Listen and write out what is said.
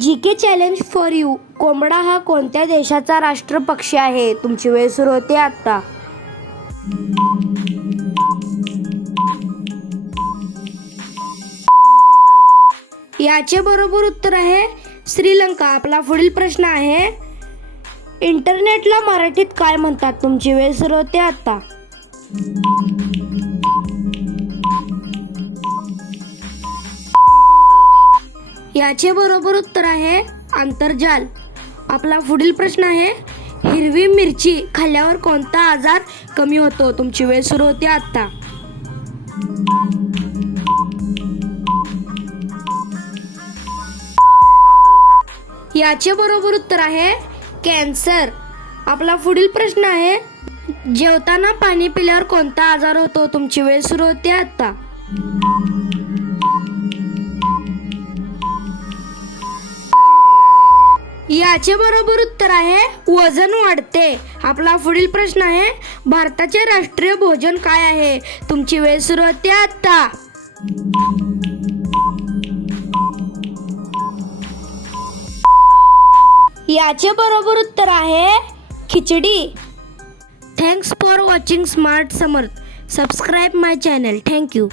GK challenge for you. कोंबडा हा कोणत्या देशाचा राष्ट्रपक्षी आहे? तुमची वेळ सुरू होते आता. याचे बरोबर उत्तर आहे श्रीलंका. आपला पुढील प्रश्न आहे, इंटरनेटला मराठीत काय म्हणतात? तुमची वेळ सुरू होते आता. याचे बरोबर उत्तर आहे आंतरजाल. आपला पुढील प्रश्न आहे, हिरवी मिरची खाल्ल्यावर कोणता आजार कमी होतो? तुमची वेळ सुरू होते आता. याचे बरोबर उत्तर आहे कॅन्सर. आपला पुढील प्रश्न आहे, जेवताना पाणी पिल्यावर कोणता आजार होतो? तुमची वेळ सुरू होते आता. याचे बरोबर उत्तर आहे वजन वाढते. आपला पुढील प्रश्न आहे, भारताचे राष्ट्रीय भोजन काय आहे? तुमची वेळ सुरू होते आता. याचे बरोबर उत्तर आहे खिचडी. Thanks for watching smart Samarth. Subscribe my channel. Thank you.